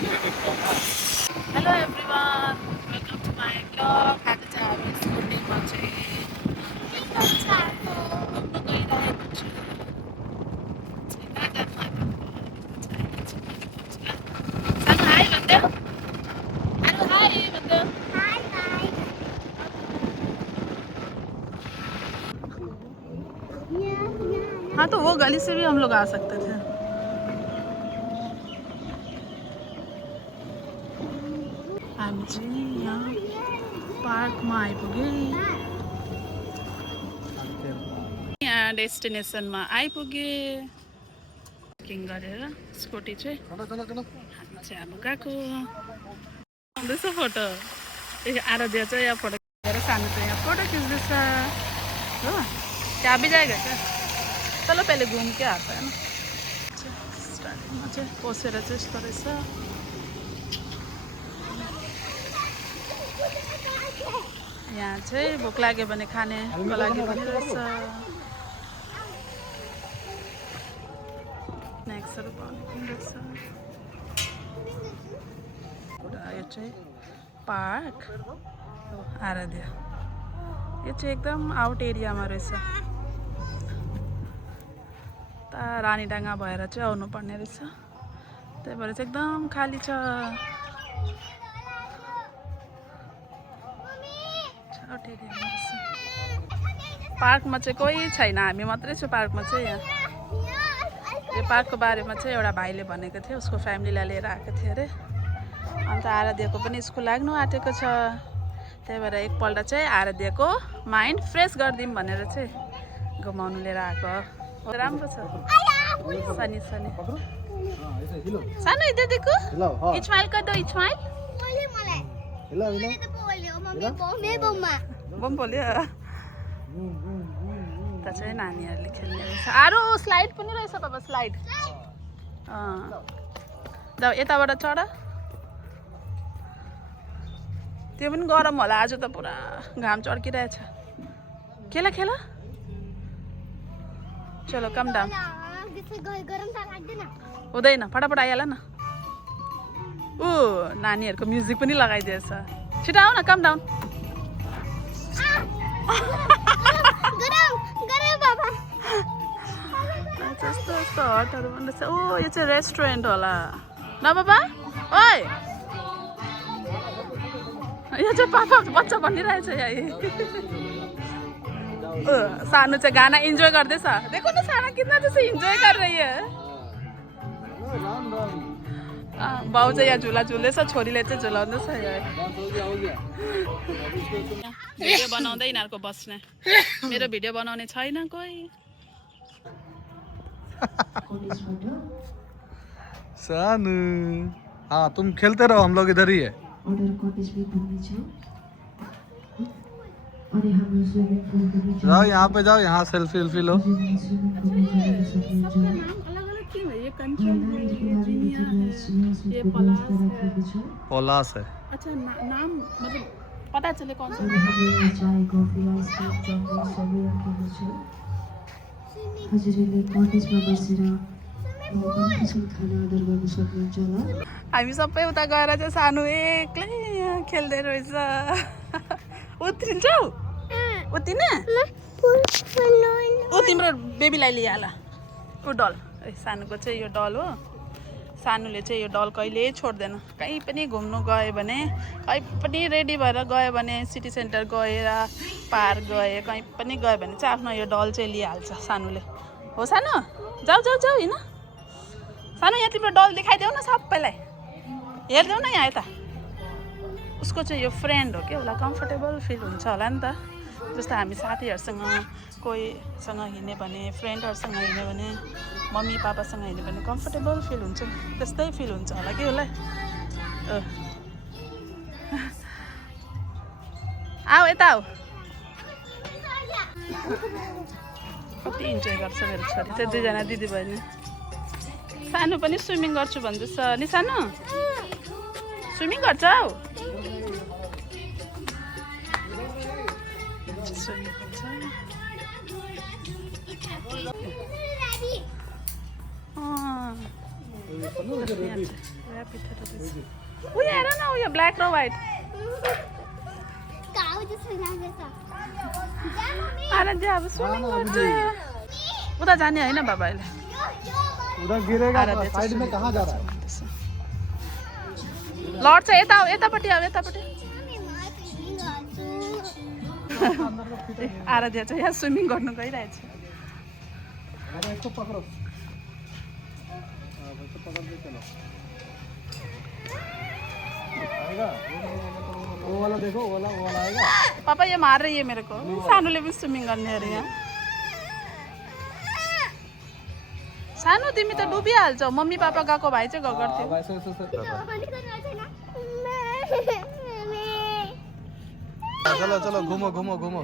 Hello everyone, welcome to my blog. आज चाहिँ हामी स्कुटीमा चाहिँ घुम्न गइरहेको छु। सानो हाई भन्देऊ। हेलो हाई भन्देऊ। हाँ तो वो गली से भी हम लोग आ सकते थे। हामी चाहिँ यहाँ पार्कमा आइपुगेँ। यहाँ डेस्टिनेसनमा आइपुगेँ। पार्किङ गरेर स्कुटी चाहिँ हामी चाहिँ अब गएको। आउँदैछ फोटो। आराध्या चाहिँ यहाँ फोटो खिचेर, सानो चाहिँ यहाँ फोटो खिच्दैछ हो। क्या भी जाएगा क्या? चलो पहले घुम के आता है ना। स्टार्टिङमा चाहिँ पसेर चाहिँ यस्तो रहेछ। यहाँ चाहिँ भोक लाग्यो भने खानेको लागि पनि रहेछ। स्न्याक्सहरू पाउने पनि रहेछ। यो चाहिँ पार्क हो आराध्या। यो चाहिँ एकदम आउट एरियामा रहेछ। त रानीडाँगा भएर चाहिँ आउनुपर्ने रहेछ। त्यही भएर चाहिँ एकदम खाली छ। पार्कमा चाहिँ कोही छैन, हामी मात्रै छु पार्कमा चाहिँ। यहाँ यो पार्कको बारेमा चाहिँ एउटा भाइले भनेको थियो, उसको फ्यामिलीलाई लिएर आएको थियो अरे। अन्त आराध्यको पनि स्कुल लाग्नु आँटेको छ। त्यही भएर एकपल्ट चाहिँ आराध्यको माइन्ड फ्रेस गरिदिउँ भनेर चाहिँ घुमाउनु लिएर आएको। राम्रो छ। सनी सनी सानो दिदीको इस्माइल कर दो। इस्माइल बम बोल्यो त चाहिँ नानीहरूले खेल्ने रहेछ। अरू स्लाइड पनि रहेछ बाबा, स्लाइड। जाऊ यताबाट चढ। त्यो पनि गरम होला आज त, पुरा घाम चड्किरहेछ। खेल खेल। चलो कम डाउन। हुँदैन, फटाफट आइहाल न। ऊ नानीहरूको म्युजिक पनि लगाइदिएछ। छिटो आऊ न, कम डाउन। यस्तो यस्तो हटहरू पनि रहेछ। ओ यो चाहिँ रेस्टुरेन्ट होला न बाबा? ओइ यो चाहिँ पापा बच्चा भनिरहेछ यहाँ। सानो चाहिँ गाना इन्जोय गर्दैछ। देखो न सानो कितना जैसे इन्जोय कर रही है। बाउ चाहिँ यहाँ झुला झुल्दैछ, छोरीले चाहिँ झुलाउँदैछ। भिडियो बनाउँदै यिनीहरूको बस्ने। मेरो भिडियो बनाउने छैन कोही। सानू हाँ, तुम खेलते रहो, हम लोग इधर ही है। जाओ यहाँ पे, जाओ यहाँ सेल्फी वेल्फी लो। ये कंचन है, ये जीनिया है, ये पलास है। अच्छा नाम मतलब पता चले कौन सा। हामी सबै उता गएर चाहिँ सानो एक्लै खेल्दै रहेछ। उत्रिन्छौ? उत्रिन? ऊ तिम्रो बेबीलाई लिइहाल। ऊ डल सानोको चाहिँ यो डल हो। सानोले चाहिँ यो डल कहिले छोड्दैन। कहीँ पनि घुम्नु गयो भने, कहीँ पनि रेडी भएर गयो भने, सिटी सेन्टर गएर पार्क गयो, कहीँ पनि गयो भने चाहिँ आफ्नो यो डल चाहिँ लिइहाल्छ सानोले। हो सानो? जाऊ जाऊ जाऊ होइन सानो, यहाँ तिम्रो डल देखाइदेऊ न सबैलाई। हेरिदेऊ न यहाँ यता। उसको चाहिँ यो फ्रेन्ड हो कि, उसलाई कम्फर्टेबल फिल हुन्छ होला नि त। जस्तो हामी साथीहरूसँग कोहीसँग हिँड्यो भने, फ्रेन्डहरूसँग हिँड्यो भने, मम्मी पापासँग हिँड्यो भने कम्फर्टेबल फिल हुन्छ, त्यस्तै फिल हुन्छ होला कि उसलाई। आऊ यता आऊ। कति इन्जोय गर्छ मेरो छोरी चाहिँ। दुईजना दिदी बहिनी। सानो पनि स्विमिङ गर्छु भन्दैछ नि। सानो स्विमिङ गर्छौ? स्विमिङ गर्छ। ऱ्याबिटहरू रहेछ उयो हेर न उयो ब्ल्याक र व्हाइट आराध्य अब स्विमिङ गर्छ उता जाने होइन बाबा अहिले उधर गिरेगा साइड में कहाँ जा रहा है लड्छ यता यतापट्टि अब यतापट्टि आराध्या चाहिँ यहाँ स्विमिङ गर्नु गइरहेछ अरे इसको पकड़ो इसको पकड़ के चलो आएगा वो वाला देखो वो वाला आएगा पापा ये मार रही है मेरे को सानूले पनि स्विमिङ गर्ने अरे यहाँ सानो तिमी त डुबिहाल्छौ मम्मी पापा गएको भए चाहिँ गएको गर्थ्यौ वैसे वैसे चलो चलो घूमो घूमो घूमो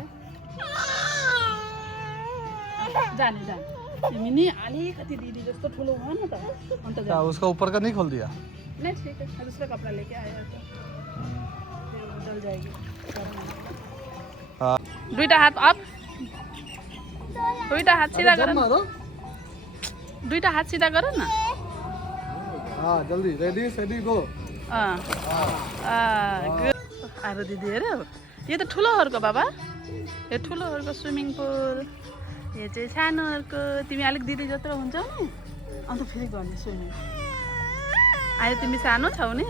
जाने जाने तिमी नि अलिकति दिदी जस्तो ठुलो भयो नि त अन्त क्या उसका ऊपर का नहीं खोल दिया नहीं ठीक है दूसरा कपड़ा लेके आया तो जल जाएगी हाँ दुईटा हात अप दुईटा हात सीधा गर न दुईटा हात सीधा गर न हाँ जल्दी रेडी सेडी गो आरो दिदी हेर यो त ठुलोहरूको बाबा यो ठुलोहरूको स्विमिङ पुल यो चाहिँ सानोहरूको तिमी अलिक दिदी जत्रो हुन्छौ नि अन्त फेरि गर्ने स्विमिङ अहिले तिमी सानो छौ नि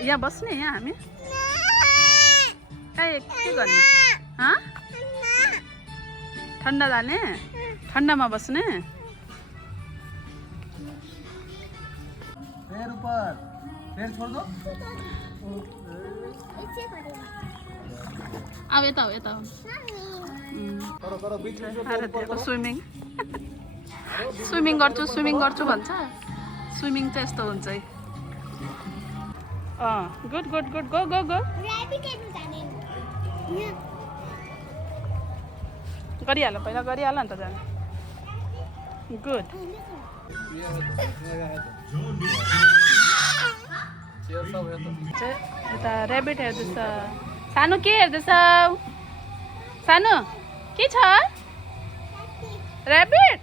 यहाँ बस्ने यहाँ हामी कहाँ के गर्ने ठन्डा जाने ठन्डामा बस्ने पैर ऊपर पैर छोड़ दो अब यता हो यता हो करो करो बीच में स्विमिङ स्विमिङ गर्छु भन्छ स्विमिङ चाहिँ यस्तो हुन्छ है good good good go go go गरिहाल पहिला गरिहाल अन्त जाने गुड यता ऱ्याबिट हेर्दैछ सानो के हेर्दैछौ सानो के छ ऱ्याबिट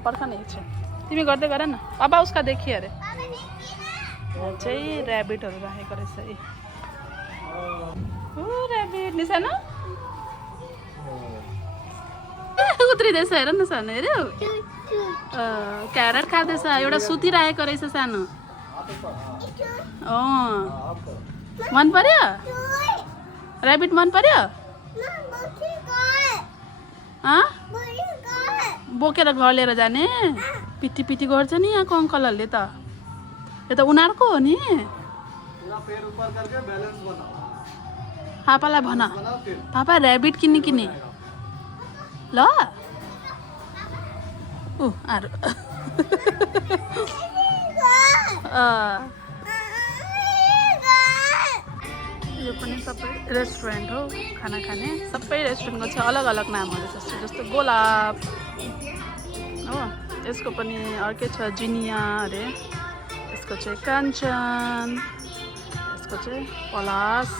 पर्खन एकछिन तिमी गर्दै गर न बाबा उसका देखि अरे यहाँ चाहिँ ऱ्याबिटहरू राखेको रहेछ है ऱ्याबिट नि सानो उत्रिँदैछ हेर न सानो हेऱ्यौ क्यारेट खाँदैछ एउटा सुतिरहेको रहेछ सानो मन पर्यो ऱ्याबिट मन पर्यो बोकेर घर लिएर जाने पिटी पिटी गर्छ नि यहाँको अङ्कलहरूले त यो त उनीहरूको हो नि पापालाई भन पापा ऱ्याबिट किन्ने किन्ने ल आरो यो पनि सबै रेस्टुरेन्ट हो खाना खाने सबै रेस्टुरेन्टको चाहिँ अलग अलग नामहरू छ जस्तो गोलाप हो यसको पनि अर्कै छ जिनिया अरे यसको चाहिँ काञ्चन यसको चाहिँ पलास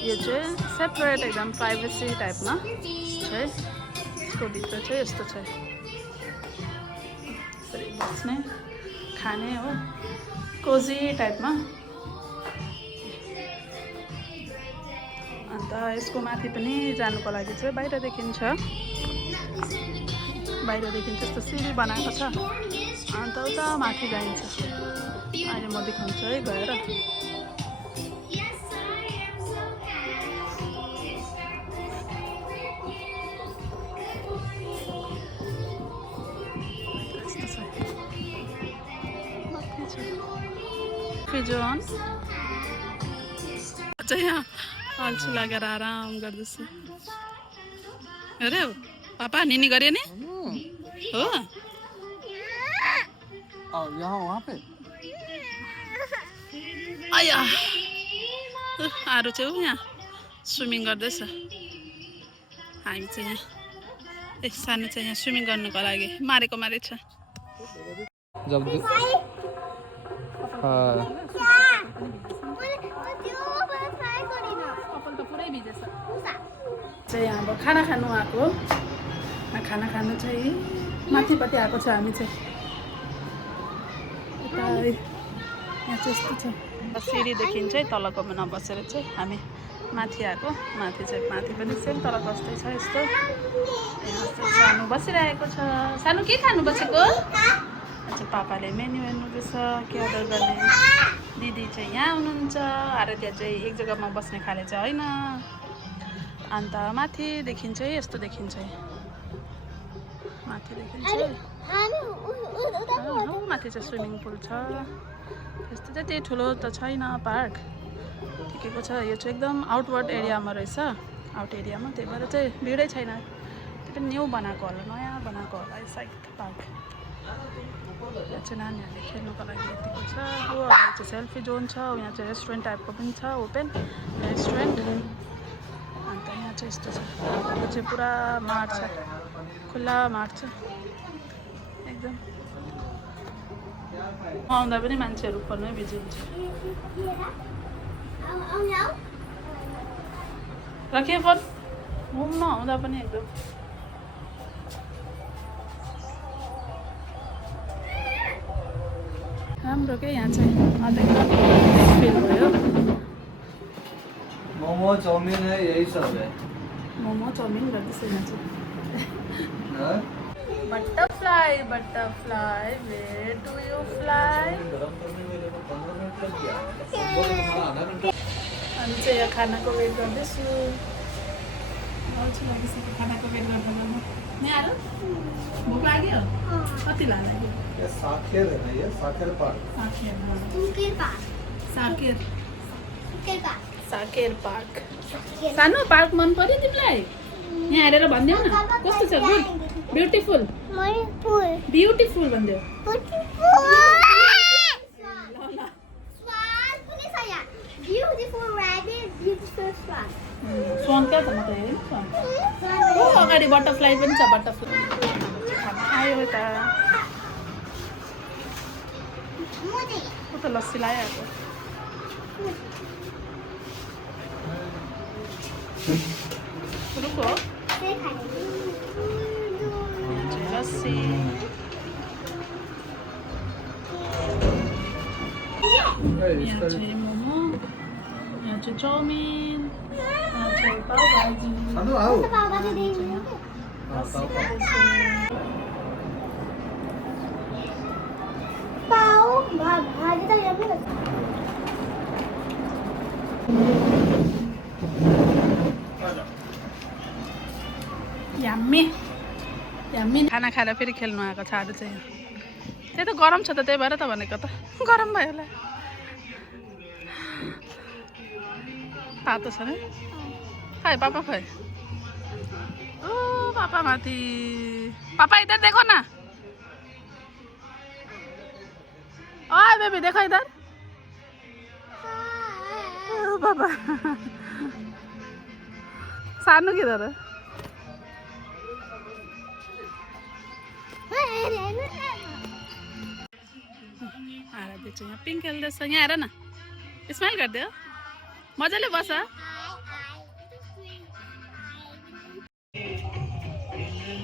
यो चाहिँ सेपरेट एकदम प्राइभेसी टाइपमा है यसको भित्र चाहिँ यस्तो छ यसरी बस्ने खाने हो कोजी टाइपमा अन्त यसको माथि पनि जानुको लागि चाहिँ बाहिरदेखि यस्तो सिडी बनाएको छ अन्त उता माथि जाइन्छ अहिले म देखाउँछु है गएर जोन चाहिँ यहाँ अल्छी लागेर आराम गर्दैछु अरे पापा निनी गरे नि हो यहाँ वहाँ पे आया आरू चाहिँ हो यहाँ स्विमिङ गर्दैछ हामी चाहिँ यहाँ सानो चाहिँ यहाँ स्विमिङ गर्नुको लागि मारेको मारे छ कपाल त पुरै भिजेछ चाहिँ अब खाना खानु आएको खाना खानु चाहिँ माथिपट्टि आएको छ हामी चाहिँ यहाँ चाहिँ यस्तो छ सिँढीदेखि चाहिँ तलको नबसेर चाहिँ हामी माथि आएको माथि पनि सेम तर कस्तै छ यस्तो यहाँ सानो बसिरहेको छ सानो के खानु बसेको अच्छा पापाले मेन्यु हेर्नुहुँदैछ के अर्डर गर्ने दिदी चाहिँ यहाँ हुनुहुन्छ आराध्या चाहिँ एक जग्गामा बस्ने खाले चाहिँ होइन अन्त माथिदेखि चाहिँ यस्तो देखिन्छ माथिदेखि चाहिँ माथि चाहिँ स्विमिङ पुल छ यस्तो चाहिँ त्यही ठुलो त छैन पार्क ठिकैको छ यो चाहिँ एकदम आउटवर्ड एरियामा रहेछ आउट एरियामा त्यही भएर चाहिँ भिडै छैन त्यो पनि न्यू बनाएको होला नयाँ बनाएको होला यो साइड पार्क यहाँ चाहिँ नानीहरूले खेल्नुको लागि यतिको छ हो अगाडि चाहिँ सेल्फी जोन छ यहाँ चाहिँ रेस्टुरेन्ट टाइपको पनि छ ओपेन रेस्टुरेन्ट अन्त यहाँ चाहिँ यस्तो छ यो चाहिँ पुरा माड छ खुल्ला माड छ एकदम आउँदा पनि मान्छेहरू फोनमै बिजी हुन्छ राखे फोन घुम्न आउँदा पनि एकदम राम्रो के यहाँ चाहिँ फिल भयो मोमो चाउमिन है यही सब है मोमो चाउमिन गर्दैछ यहाँ चाहिँ हाँ? Butterfly butterfly where do you fly हामी चाहिँ यहाँ खानाको वेट गर्दैछु लागिसक्यो खानाको वेट गर्दा गर्नु नि आएर भोक लाग्यो कति लाग्यो ये साकेर है ना ये साकेर पार्क साकेर पार्क सानो पार्क मन पर्यो तिमीलाई यहाँ हेरेर भनिदेऊ न कस्तो छ गुड ब्युटिफुल ब्युटिफुल भनिदेऊ स्वान क्या त म त हेरेँ स्वान हो अगाडि बटरफ्लाई पनि छ बटरफ्लाई आयो यता ऊ त लस्सी लगाइहाल्छ रुको लस्सी यहाँ चाहिँ मोमो यहाँ चाहिँ चाउमिन यहाँ चाहिँ पाउभाजी सानो आओ यम्मी यम्मी खाना खाएर फेरि खेल्नु आएको छ आज चाहिँ त्यही त गरम छ त त्यही भएर त भनेको त गरम भयो होला तातो छ नि खै पापा खै ओ पापा माथि पापा इधर देखो ना ओ बेबी देखो इधर ओ पापा सानो किधर है आराध्या चाहिँ यहाँ पिङ्क खेल्दैछ यहाँ हेर न स्माइल गरिदियो मजाले बस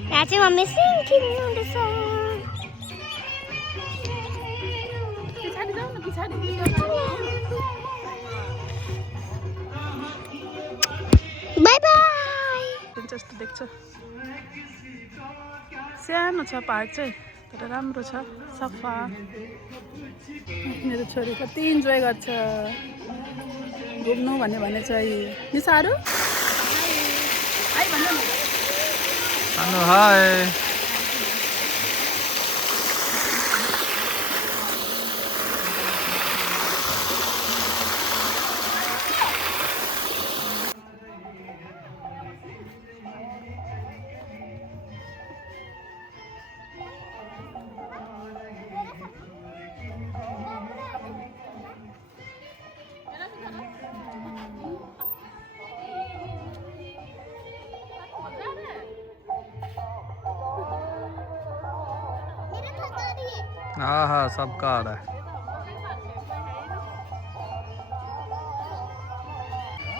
यहाँ चाहिँ मम्मी सिङ खेल्नुहुँदैछ पछाडि जाऊ न पछाडि बाई बाई जस्तो देख्छ सानो छ पार्क चाहिँ तर राम्रो छ सफा मेरो छोरी कति इन्जोय गर्छ घुम्नु भने चाहिँ निसाहरू हाई भन्नु न सानो हाय हाँ हाँ सबका आ रहा है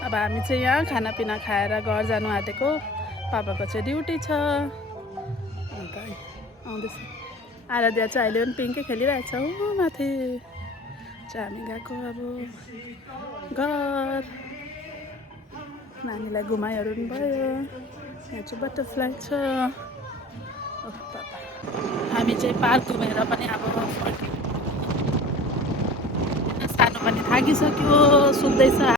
अब हामी चाहिँ यहाँ खानापिना खाएर घर जानु आँटेको पापाको चाहिँ ड्युटी छ अन्त आउँदैछ आराध्या चाहिँ अहिले पनि पिङ्कै खेलिरहेको छ ऊ माथि चाहिँ हामी गएको अब घर नानीलाई घुमाइहरू पनि भयो यहाँ चाहिँ बटरफ्लाई छ ओह पापा हामी चाहिँ पार्क घुमेर पनि अब फर्क्यौँ सानो पनि थाकिसक्यो सुत्दैछ